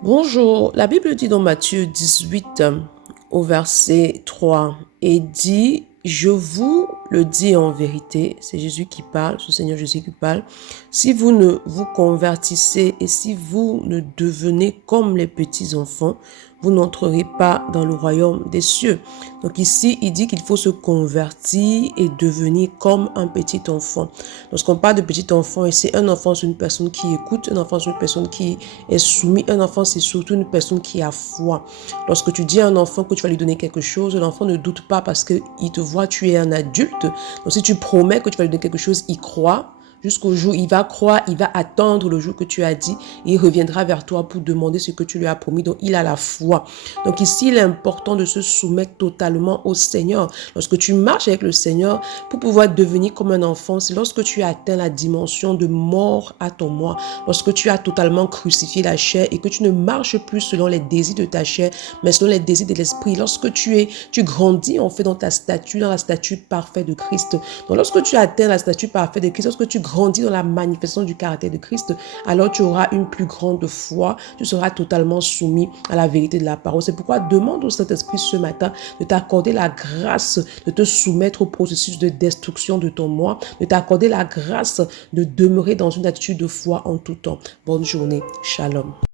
Bonjour, la Bible dit dans Matthieu 18 au verset 3 et dit, je vous le dis en vérité, c'est Jésus qui parle, c'est le Seigneur Jésus qui parle, si vous ne vous convertissez et si vous ne devenez comme les petits enfants, vous n'entrerez pas dans le royaume des cieux. Donc ici, il dit qu'il faut se convertir et devenir comme un petit enfant. Lorsqu'on parle de petit enfant, ici, un enfant, c'est une personne qui écoute, un enfant, c'est une personne qui est soumise, un enfant, c'est surtout une personne qui a foi. Lorsque tu dis à un enfant que tu vas lui donner quelque chose, l'enfant ne doute pas parce qu'il te voit, tu es un adulte. Donc si tu promets que tu vas lui donner quelque chose, il croit. Jusqu'au jour, il va croire, il va attendre le jour que tu as dit, et il reviendra vers toi pour demander ce que tu lui as promis. Donc, il a la foi. Donc, ici, il est important de se soumettre totalement au Seigneur. Lorsque tu marches avec le Seigneur, pour pouvoir devenir comme un enfant, c'est lorsque tu as atteint la dimension de mort à ton moi, lorsque tu as totalement crucifié la chair et que tu ne marches plus selon les désirs de ta chair, mais selon les désirs de l'esprit. Lorsque tu grandis en fait dans ta statue, dans la statue parfaite de Christ. Donc, lorsque tu atteins la statue parfaite de Christ, lorsque tu grandis dans la manifestation du caractère de Christ, alors tu auras une plus grande foi, tu seras totalement soumis à la vérité de la parole. C'est pourquoi demande au Saint-Esprit ce matin de t'accorder la grâce de te soumettre au processus de destruction de ton moi, de t'accorder la grâce de demeurer dans une attitude de foi en tout temps. Bonne journée. Shalom.